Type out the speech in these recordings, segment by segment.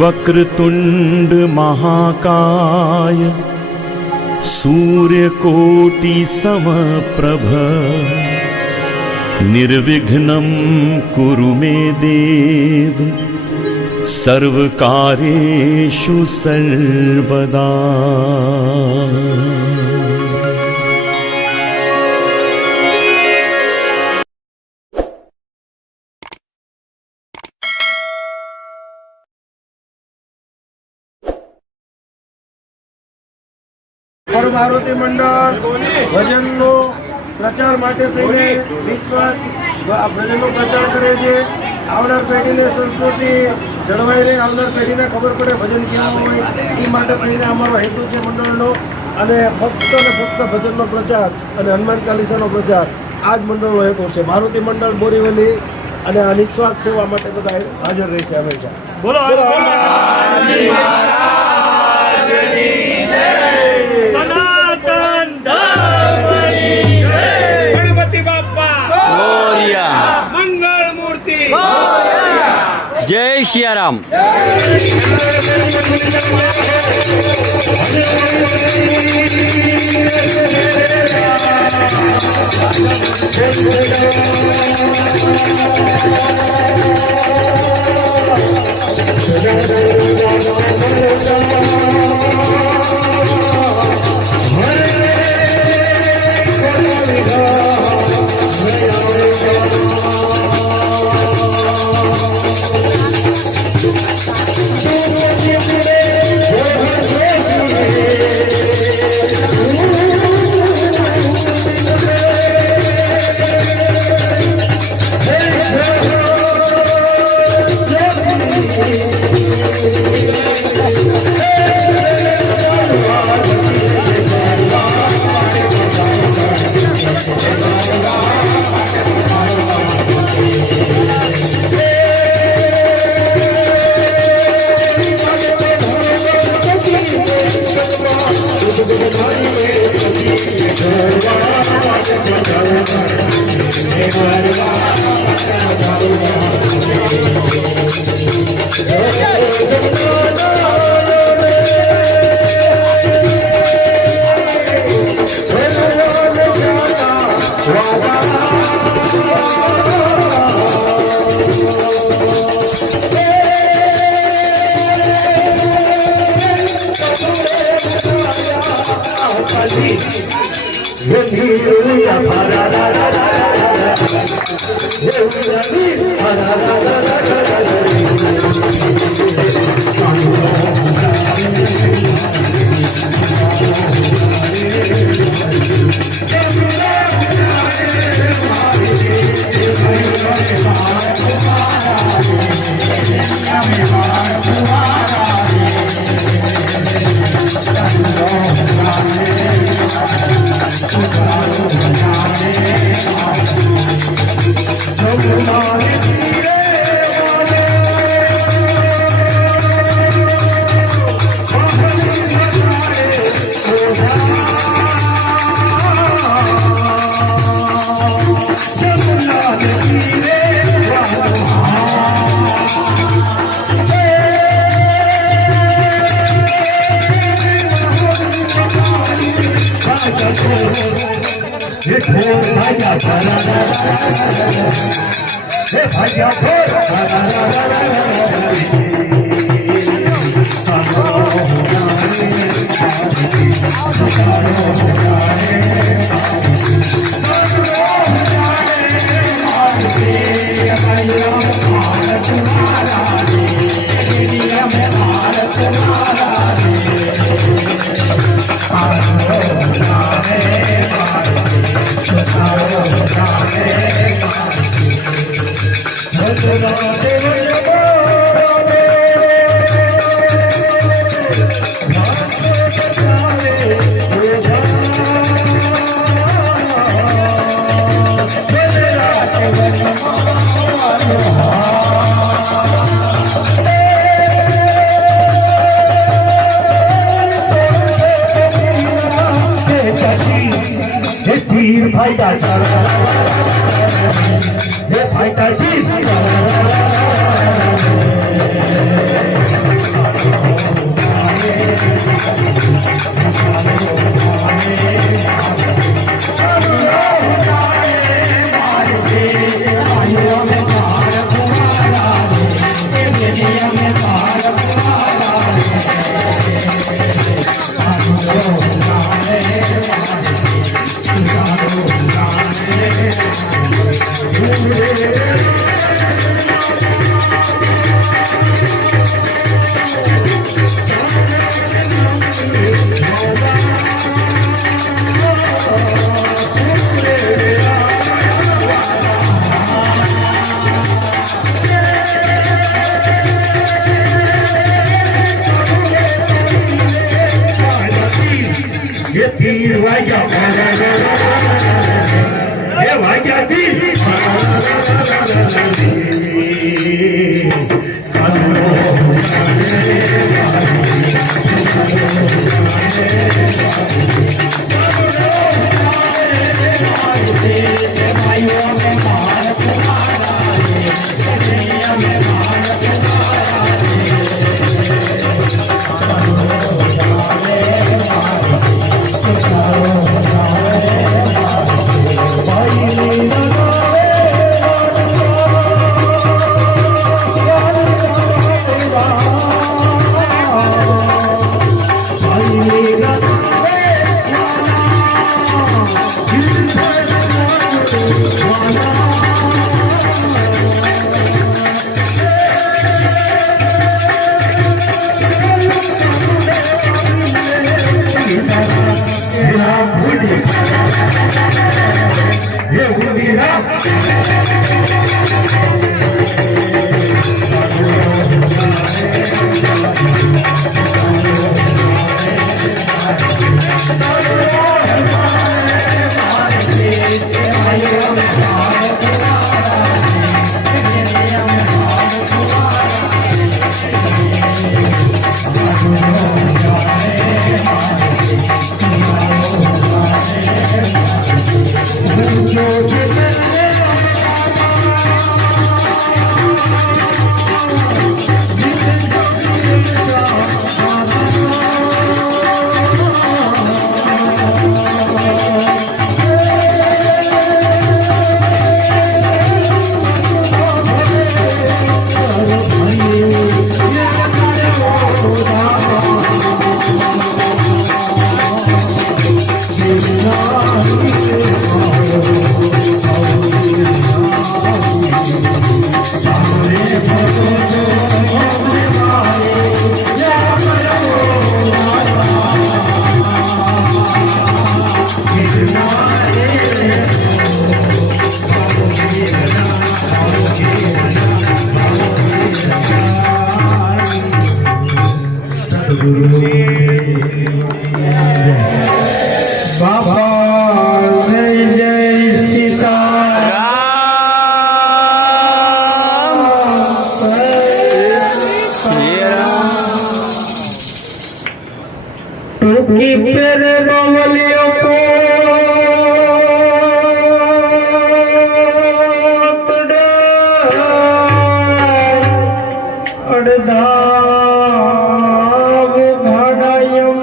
वक्रतुंड महाकाय सूर्यकोटि समप्रभ निर्विघ्नं कुरु मे देव सर्वकार्येषु सर्वदा। भारती मंडळ भजनનો પ્રચાર માટે થઈને વિશ્વાસ ભજનનો પ્રચાર કરે છે। આવનાર પેઢીને સંસ્કૃતિ જળવાઈ રહે, આવનાર પેઢીને ખબર પડે ભજન કેવું હોય, એ માટે થઈને અમારો હેતુ છે મંડળનો। અને ફક્ત ને ફક્ત ભજનનો પ્રચાર અને હનુમાન ચાલીસાનો પ્રચાર આ જ મંડળનો હેતુ છે। મારુતિ મંડળ બોરીવલી અને આ નિસ્વાર્થ સેવા માટે બધા હાજર રહે છે હંમેશા। બોલો સનાતન ધર્મની જય, ગણપતિ બાપ્પા મોરયા, મંગળ મૂર્તિ મોરયા, જય સિયારામ। ये तीर वाग्या हे वाग्या तीर टूकी पेर बावलियों को अड़दाव भाड़ायम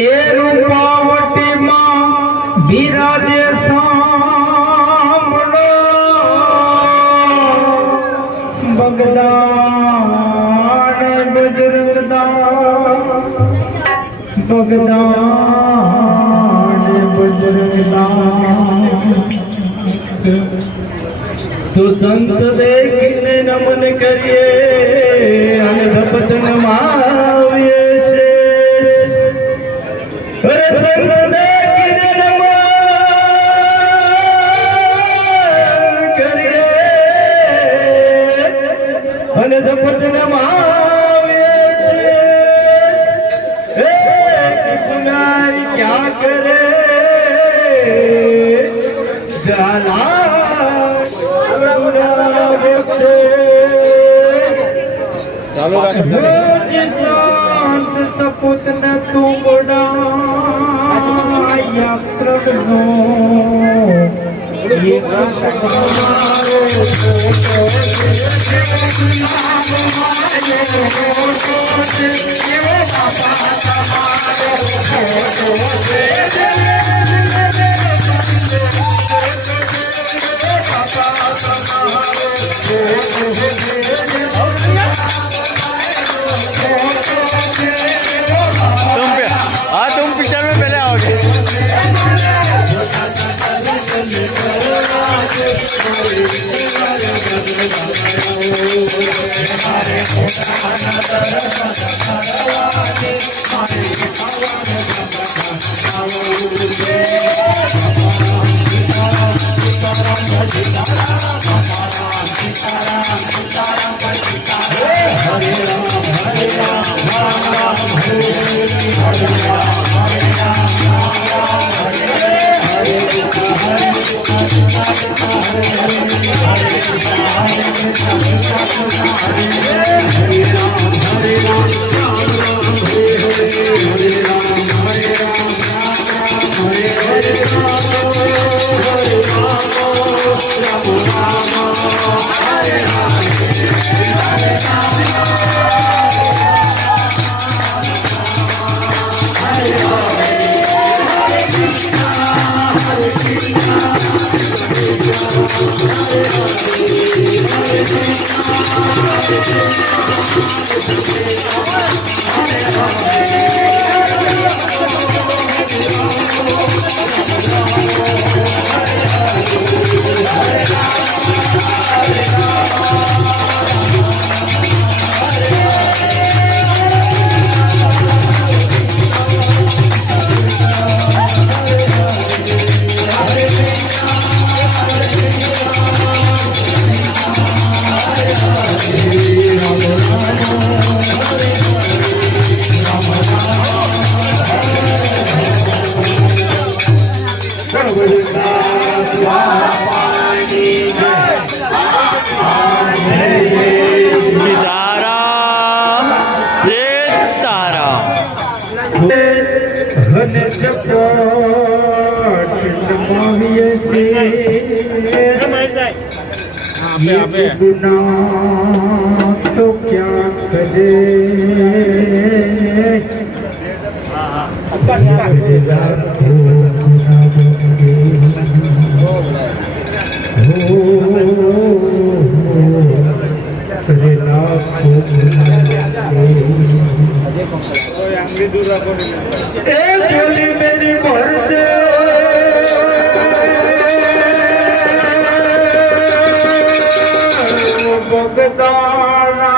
ए रूपावटी मां बिराजे सामणो बगदान बुजुर्गदा बगदान बुजुर्गदा तो संत देखने नमन करिए धपतन माविए शेष अरे संत देखने नमन करिए धपतन माविए शेष गुनारी क्या करे जाला सपूत न तू बड़ा या प्रभु ये तुम पिक्चर में पहले आओगे। सीताराम सीताराम घन चपाहिए से ये गुना तो क्या करे चोली मेरी मर्द बगदाना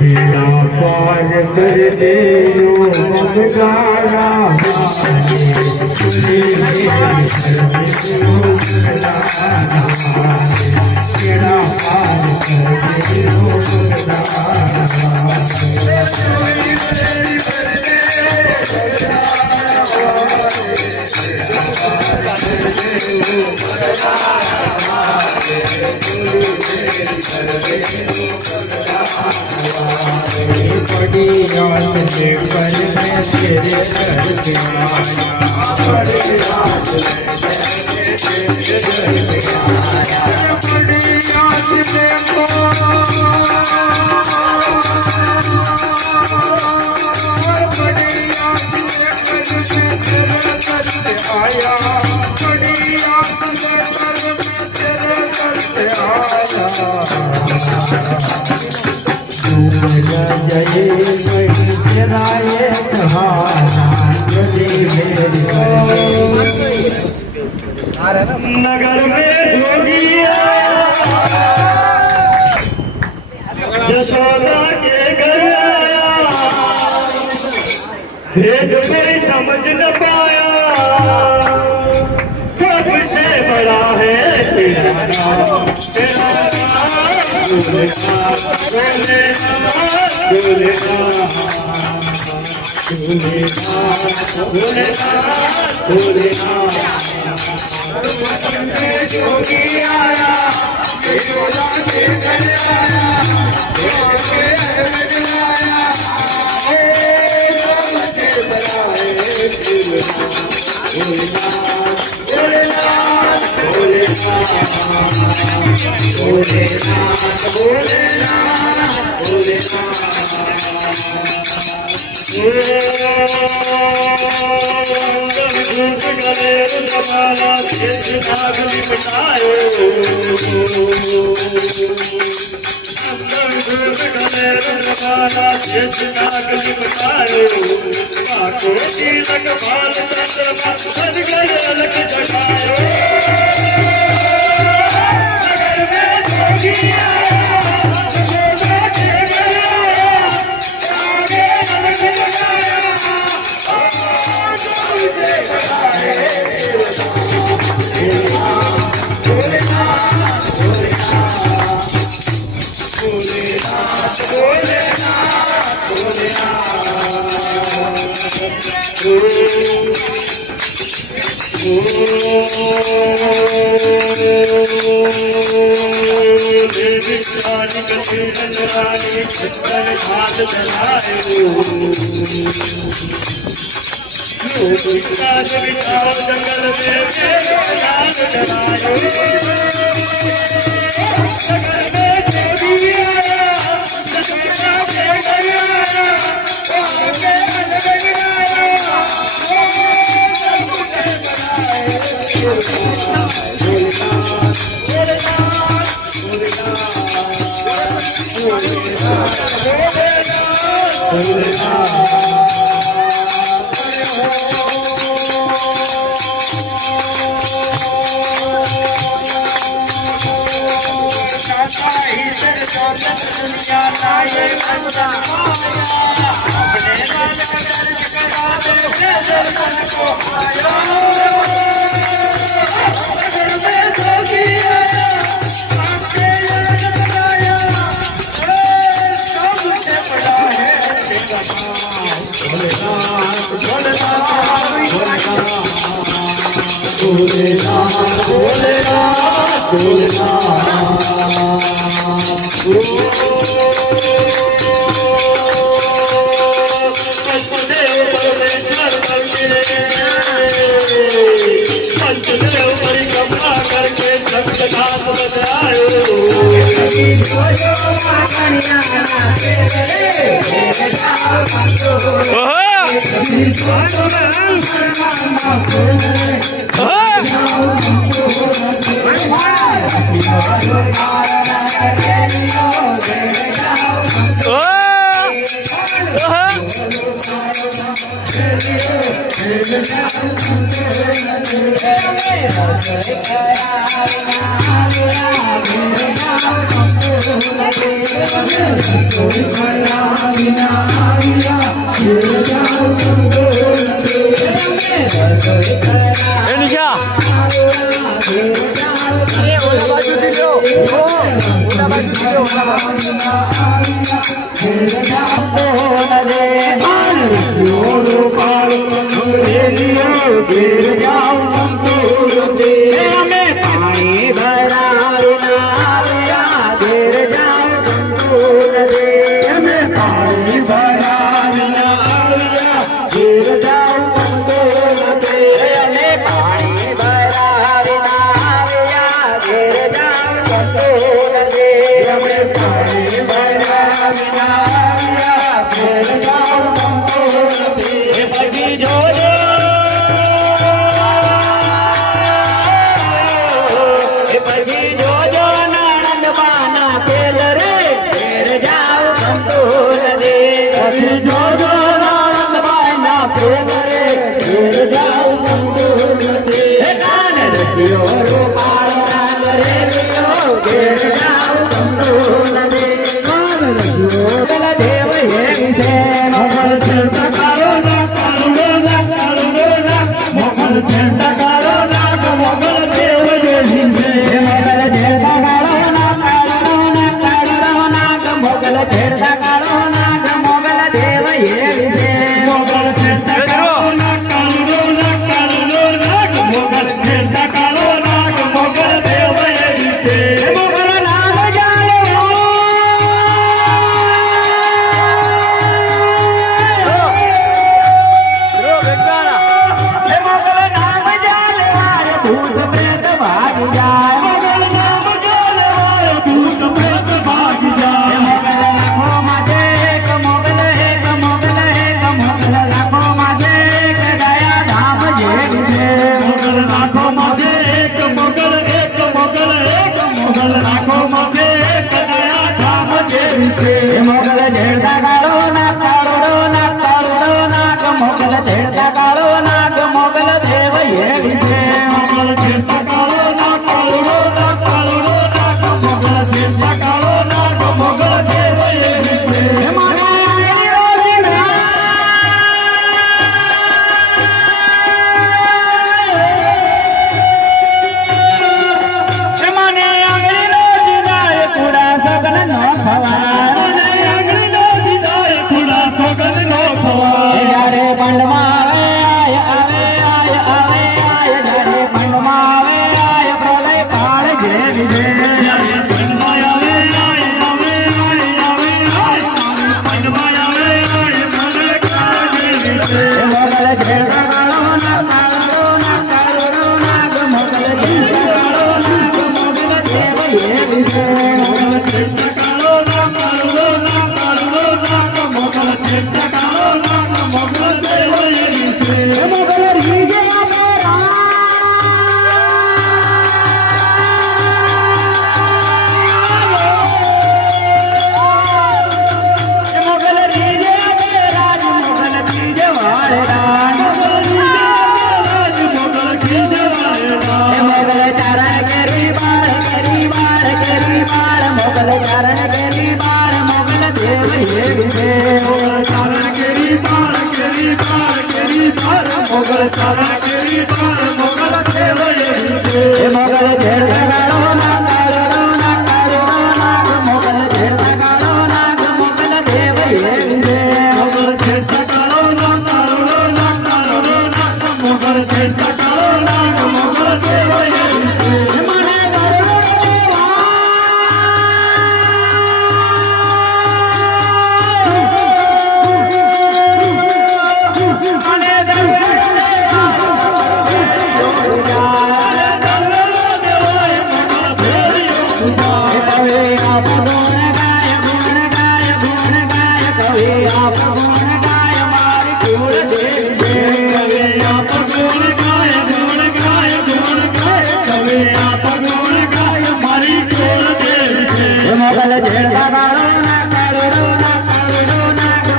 बिना पार कर दे बगदाना नगर में जोगिया जशोदा के घर आया, भेद कोई समझ न पाया, सबसे बड़ा है तेरा नाम, तेरा नाम भोलेनाथ, भोलेनाथ, भोलेनाथ, भोलेनाथ, भोलेनाथ। जोगी आया, यशोदा के घर आया, भेद के अरग लाया, सबसे बड़ा है भोलेनाथ, भोलेनाथ, भोलेनाथ, भोलेनाथ, भोलेनाथ, भोलेनाथ। देवी रानी જોજો મોગલ દેવ એવી છે મોગલ રીજે મોગલ રીજે રાજ મોગલ રીજે વાળા મોગલ કીજે વાળા મોગલ ચારણ કરી બાળ મોગલ ચારણ કરી બાળ મોગલ દેવ એવી છે ચારણ કેરી બાળ મોગલ ચારણ કેરી બાળ મોગલ દેવ એવી છે મોગલ ઝેર ગાળો નાગ મોગલ ઝેર ગાળો નાગ મોગલ દેવ એવી છે મોગલ ચેતા કાળો નાગ મોગલ ચેતા કાળો નાગ મોગલ દેવ એવી છે મને ગરવો મોગલ ઝેરતા ગાળો ના કાળો નાગ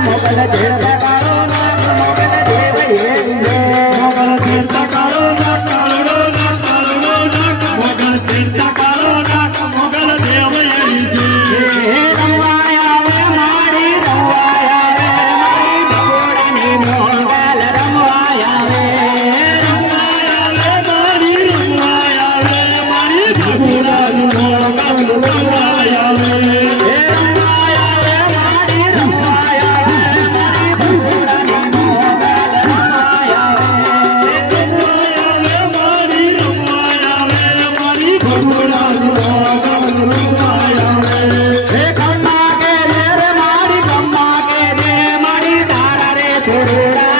મોગલ ઝેરતા ગાળો નાગ મોગલ દેવ એવી છે મોગલ ચેતા કાળો નાગ મોગલ ચેતા કાળો નાગ મોગલ દેવ એવી છે રમવાયા વે મારી ભગોડાની મોગલ રમવાયા વે ખમ્મા કે રે મારી ખમ્મા કે રે મારી તારા રે છોડેલા